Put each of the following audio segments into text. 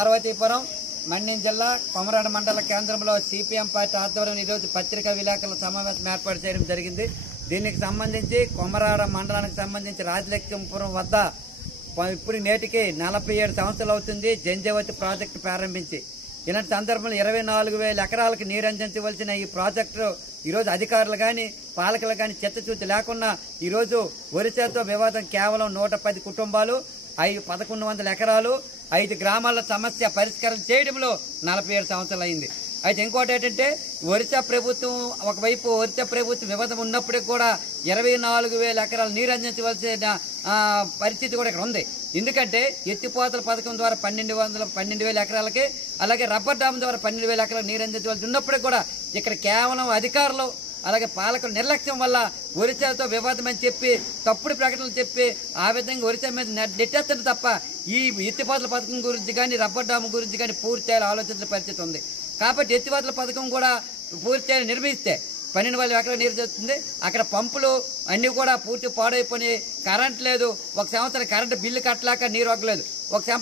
పార్వతీపురం మన్యం జిల్లా కొమరాడ మండల కేంద్రంలో సిపిఎం పార్టీ ఆధ్వర్యంలో ఈరోజు పత్రికా విలేకరుల సమావేశం ఏర్పాటు చేయడం జరిగింది. దీనికి సంబంధించి కొమరాడ మండలానికి సంబంధించి రాజలక్ష్మీపురం వద్ద ఇప్పుడు నేటికి 47 సంవత్సరాలు అవుతుంది జంజావతి ప్రాజెక్టు ప్రారంభించి. ఇలాంటి సందర్భంలో 24,000 ఎకరాలకు నీరందించవలసిన ఈ ప్రాజెక్టు ఈరోజు అధికారులు గాని పాలకులు గాని చిత్తశుద్ధి లేకుండా ఈరోజు ఒరిస్సాతో వివాదం కేవలం 110 కుటుంబాలు 1100 ఎకరాలు 5 గ్రామాల సమస్య పరిష్కారం చేయడంలో 47 సంవత్సరాలు అయింది. అయితే ఇంకోటి ఏంటంటే ఒరిస్సా ప్రభుత్వం ఒకవైపు ఒరిస్సా ప్రభుత్వం వివాదం ఉన్నప్పటికీ కూడా 24,000 ఎకరాలు నీరు అందించవలసిన పరిస్థితి కూడా ఇక్కడ ఉంది. ఎందుకంటే ఎత్తిపోతల పథకం ద్వారా 12,000 ఎకరాలకి అలాగే రబ్బర్ డ్యామ్ ద్వారా 12,000 ఎకరాలకు నీరు అందించవలసి ఉన్నప్పటికీ కూడా ఇక్కడ కేవలం అధికారులు అలాగే పాలకుల నిర్లక్ష్యం వల్ల ఒరిస్సాతో వివాదం అని చెప్పి తప్పుడు ప్రకటనలు చెప్పి ఆ విధంగా ఒరిస్సా మీద నెట్టేస్తారు తప్ప ఈ ఎత్తిపోతల పథకం గురించి కానీ రబ్బర్ డ్యామ్ గురించి కానీ పూర్తి ఆలోచించిన పరిస్థితి ఉంది. కాబట్టి ఎత్తిపోతల పథకం కూడా పూర్తి నిర్మిస్తే 12,000 ఎకరాలు నీరు తెస్తుంది. అక్కడ పంపులు అన్ని కూడా పూర్తి పాడైపోయి కరెంట్ లేదు. ఒక సంవత్సరం కరెంటు బిల్లు కట్టలేక నీరు ఒక్కలేదు. ఒక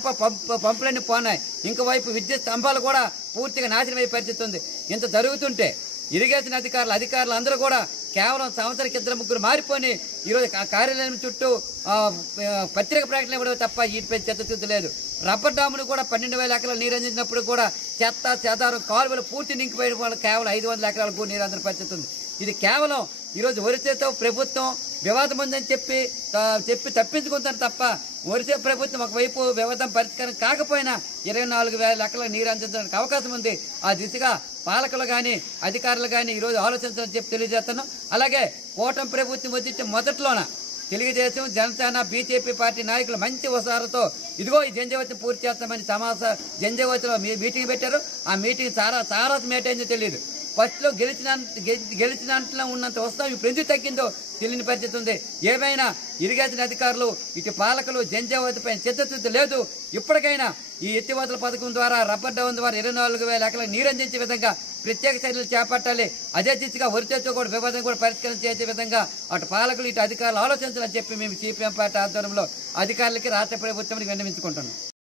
పంపులన్నీ పోనాయి. ఇంకోవైపు విద్యుత్ స్తంభాలు కూడా పూర్తిగా నాశనమయ్యే పరిస్థితి ఉంది. ఇంత జరుగుతుంటే ఇరిగేషన్ అధికారులు అందరూ కూడా కేవలం సంవత్సరానికి 2-3 మారిపోయి ఈరోజు కార్యాలయం చుట్టూ పత్రిక ప్రకటన ఇవ్వడం తప్ప వీటిపై చిత్తశుద్ధి లేదు. రబ్బర్ డాములు కూడా 12,000 ఎకరాలు నీరు అందించినప్పుడు కూడా చెత్త చెదారం కాలువలు పూర్తి నింకిపోయిన వాళ్ళు కేవలం 500 ఎకరాలకు నీరు అందిన పరిస్థితి ఉంది. ఇది కేవలం ఈరోజు ఒరిస్సాతో ప్రభుత్వం వివాదం ఉందని చెప్పి తప్పించుకుంటారు తప్ప ఒరిస్సా ప్రభుత్వం ఒకవైపు వివాదం పరిష్కారం కాకపోయినా 24,000 ఎకరాలకు నీరు అందించడానికి అవకాశం ఉంది. ఆ దిశగా పాలకులు గాని అధికారులు గాని ఈరోజు ఆలోచించాలని చెప్పి తెలియజేస్తున్నాం. అలాగే కూటమి ప్రభుత్వం వచ్చి మొదట్లోన తెలుగుదేశం జనసేన బీజేపీ పార్టీ నాయకులు మంచి ఉత్సాహంతో ఇదిగో ఈ జంజావతిని పూర్తి చేస్తామని జంజావతిలో మీటింగ్ పెట్టారు. ఆ మీటింగ్ సారా మేటైందో తెలియదు. ఫస్ట్ లో గెలిచినంతలో ఉన్నంత ఉత్సాహం ఇప్పుడు ఎందుకు తగ్గిందో తెలియని పరిస్థితి ఉంది. ఏమైనా ఇరిగేషన్ అధికారులు ఇటు పాలకులు జంజావతిపై చిత్తశుద్ధి లేదు. ఇప్పటికైనా ఈ ఎత్తిపోతల పథకం ద్వారా రబ్బర్ డ్యామ్ ద్వారా 24,000 ఎకరాలకు నీరు అందించే విధంగా ప్రత్యేక చర్యలు చేపట్టాలి. అదే దిశగా ఒరిస్సాతో కూడా వివాదం కూడా పరిష్కారం చేసే విధంగా అటు పాలకులు ఇటు అధికారులు ఆలోచించాలని చెప్పి మేము సిపిఎం పార్టీ ఆధ్వర్యంలో అధికారులకి రాష్ట్ర ప్రభుత్వానికి విన్నవించుకుంటున్నాం.